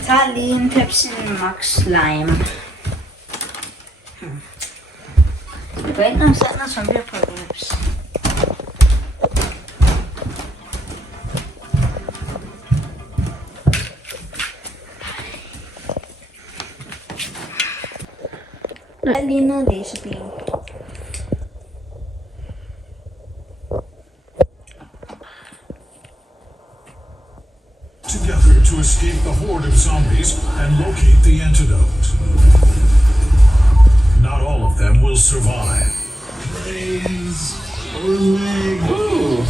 Jeg tager lige en Pepsi Max Lime. Jeg går ind og sætter noget zombie-apocalypse. Der er lige noget læsebil. Together to escape the horde of zombies and locate the antidote. Not all of them will survive. Praise Orleg. Ooh,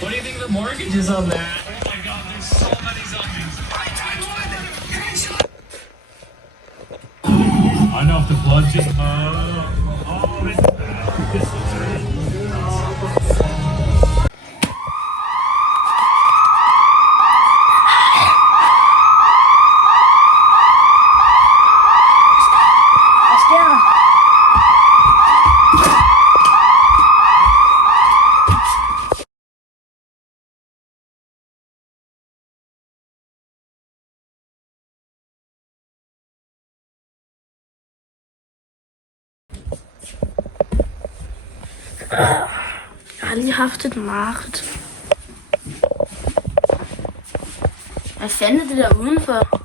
what do you think the mortgage is on that? Oh my god, there's so many zombies. I know if the blood just. Oh, this is bad. This looks bad. Hvad sker der? Jeg har lige haft et marked. Hvad fanden er det der udenfor?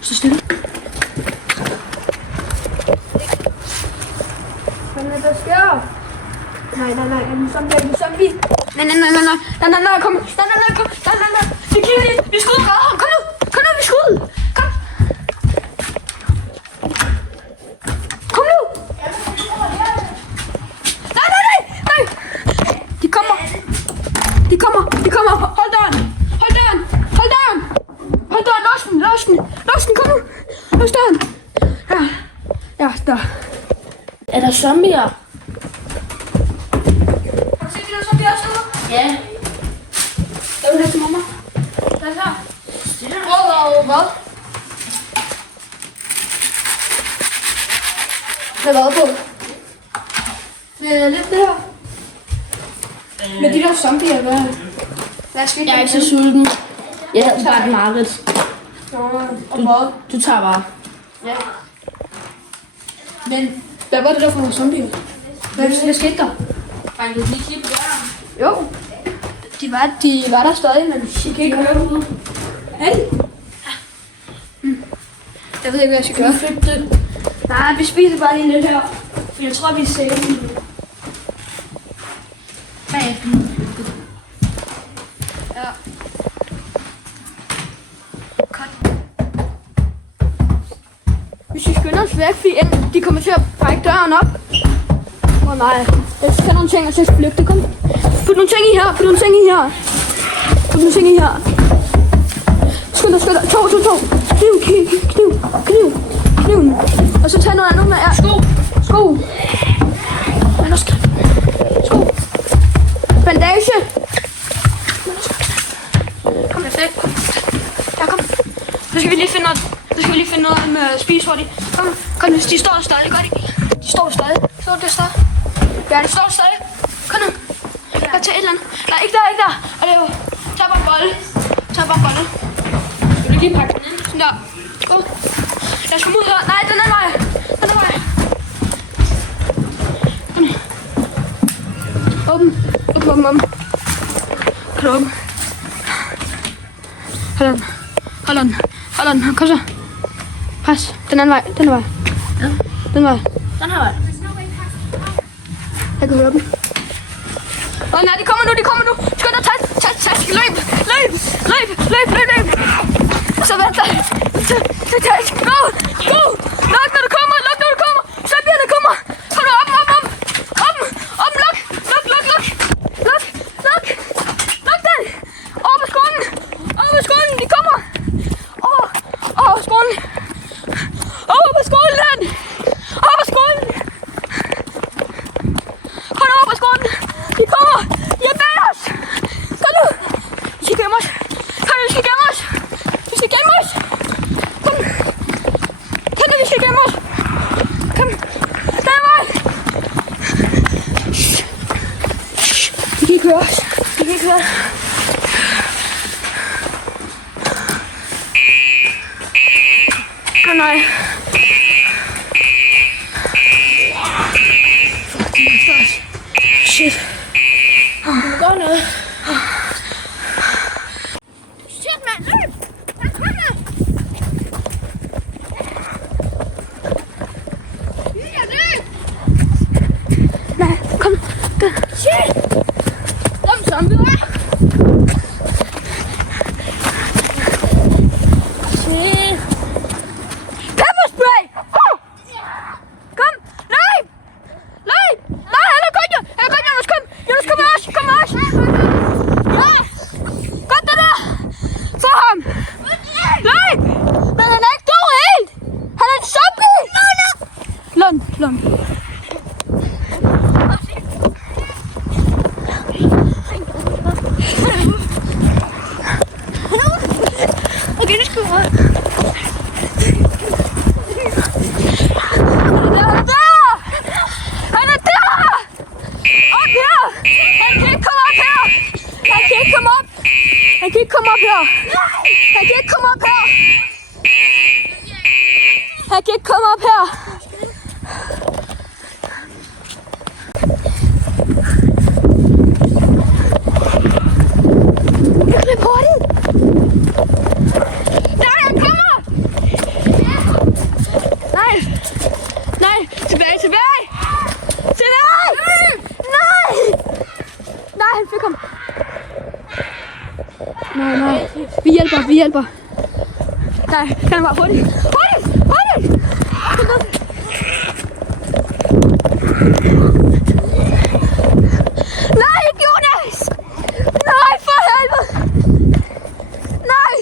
Så stille. Hvad er der sker? Nej, en zombie. Nej, kom. Nej. Vi kigger lige. Vi skal ud. Kom nu, vi skal ud. Kom. Kom nu. Nej. De kommer. Hold døren. Lås den, kom nu. Lås døren. Ja, der. Er der zombier? Har du set de der zombier også derude? Ja. Jeg vil have til mamma. Lad os her. Hvad? Hvad er på? Lidt det her. Med de der zombier, hvad skal vi? Jeg er ikke så sulten. Jeg havde bare et mareridt. Og hvad? Du tager bare. Ja. Men hvad var det der for nogle zombier? Hvad skete der? Bare du lige klippe døren. Jo. De var der stadig, men de kan ikke høre ud. Hey. Jeg ved ikke, hvad jeg skal gøre. Flyt det. Nej, vi spiser bare lige lidt her. For jeg tror, vi er sikre. Bagefter. Ja. Cut. Vi skal skynde os væk, fordi de kommer til at brække døren op. Nej. Jeg skal tage nogle ting og så flygte. Kom. Put nogle ting i her. Skynd dig. To. Kniv. Og så tag noget andet med. Ja. Sko. Sko. Bandage. Kom, kom. Så skal vi lige finde noget med spise hurtigt. Kom, de står stadig, gør de? De står stadig. Så det stadig. Ja, de står stadig. Kom nu. Jeg tager et eller andet. Nej, ikke der. Og det er jo. Tag bare en bolle. Vil du lige pakke den ind? Sådan der. Go. Jeg skal ud her. Nej, den anden vej. Åben. Kan du åbne? Hold on. Kom så. Pas. Den anden vej. Ja. Den vej. Den her vej. Jeg kan høre dem. Åh nej, de kommer nu. Skynd dig, tag. Løb. Så vent dig. Go. Luk, når du kommer. Zombierne kommer. Hold nu, op. Luk. ikke høre os. De kan ikke høre os. Åh nej. Fuck, de efter os. Shit. Vi må gøre noget. Shit, mand. Løb! Han kommer! Løb! Nej, kom. Shit! Kom, zombie. Shit. Pepper spray! Kom! Nej! Nej! Nej, han er godt, Jonas, kom! Jonas, kom med os! Kom med os! Nej! Godt det der! Få ham! Nej! Men han er ikke død helt! Han er en zombie! Lund. Okay, nu skal vi røde. Han er der! Op her! Han kan ikke komme op her! Han kan ikke komme op! Han kan ikke komme op her! Han kan ikke komme op her! Han kan ikke komme op her! Jeg bliver på den! Nej, han kommer! Nej! Tilbage! Nej, han fik ham! Nej. Vi hjælper. Nej, kan han bare hurtigt? Nej, ikke Jonas! Nej, for helvede! Nej!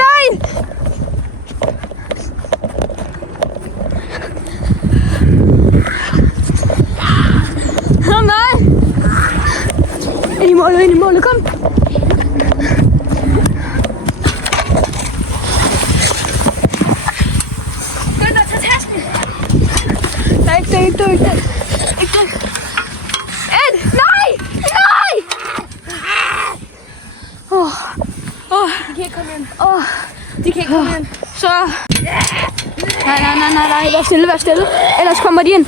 Nej! Ind i målet, kom! Gå og tag tasken! Nej, ikke det. Nej! De kan ikke komme ind. Så... Nej. Vær stille. Ellers kommer de ind.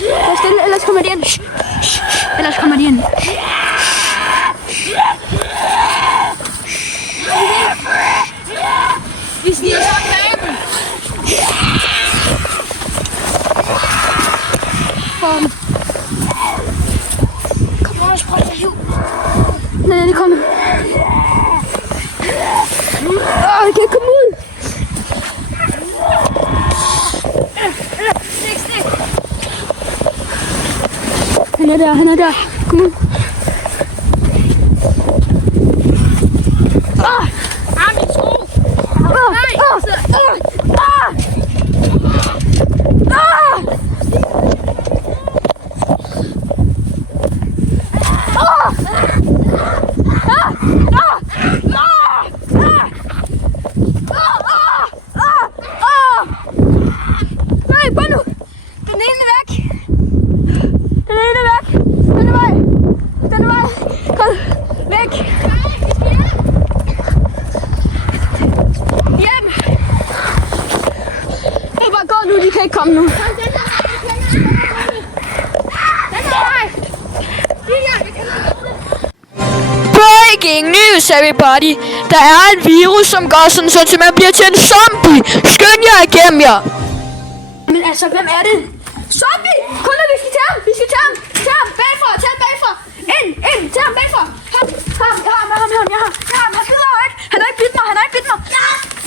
Vi sniger så bagen. Kom on, sprøj dig liv. Nej, det kommer. Jeg kan ikke komme ud. Han er der. Kom ud. Min sko. Nej, bare nu. Den ene er væk. Den er vej. Kom, væk. Hjem. Det er bare godt nu, de kan ikke komme nu. Breaking news, everybody. Der er en virus, som gør sådan, så man bliver til en zombie. Skynd jer igennem jer. Men altså, hvem er det? Zombie! Kun når vi skal tage ham. Tag ham bagfra. Ind. Tag ham bagfra. Ham. Jeg har ham. Han bider jo ikke. Han har ikke bidt mig.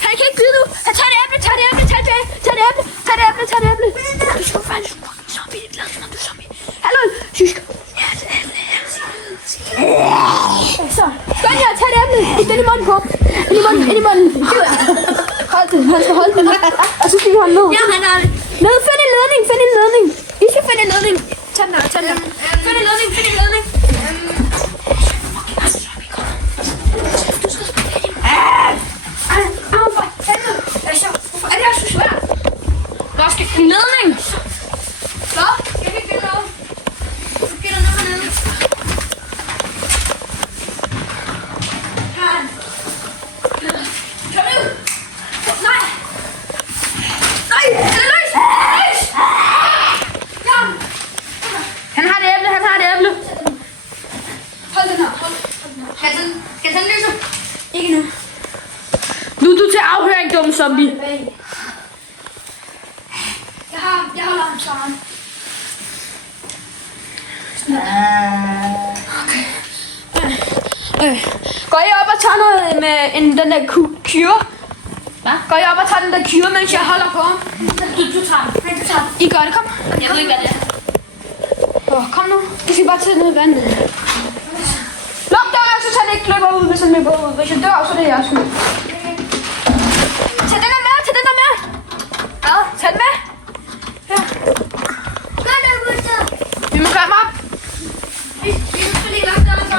Han kan ikke bide nu. Tag det æble. Tag det æble. Du skal faktisk zombie. Det er glad, du er zombie. Hallo. Sysk. Ja, det er æble her. Så. Skøn jer. Tag det æble. Den i munden på. Ind i munden. Hold det. Han skal holde den. Og så stiger han ned. Ja, han er det. Ned, find en ledning. I skal finde en ledning. Tag den. Find en ledning. Hvorfor er det her så svært? Hvor skal en ledning? Så, jeg kan ikke finde noget. Så skal der noget hernede. Skal jeg tænde lyset? Ikke nu. Nu er du til afhøring, dumme zombie. Jeg holder ham sammen. Går I op og tager noget med den der kyre? Hvad? Går I op og tager den der kyre, mens jeg holder på ham? Du tager den. Nej, du tager den. I gør det, kom. Jeg ved ikke, hvad det er. Kom nu. Vi skal bare tage noget vand. Luk døren, så den ikke løber ud, hvis han er på. Hvis jeg dør, så er det jeres skyld. Tag den der med, tag den der med. Ja, tag den med. Ja. Gør det, Gustav. Vi må gøre dem op. Vi skal lige lukke døren, så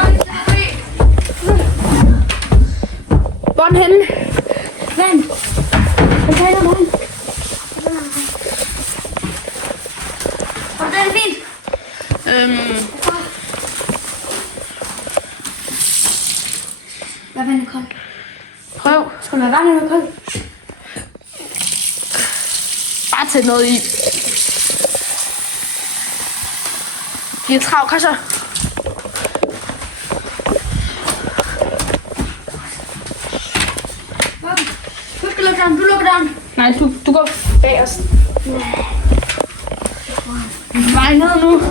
vi Hvor er den henne? Vand. Jeg tager noget vand. Og det er fint. Hvad vand er koldt? Prøv. Skal du have vand eller koldt? Bare tag noget i. De er travlt, kom så. Du skal lukke døren, du lukker døren. Nej, du går bag os. Vej ned nu.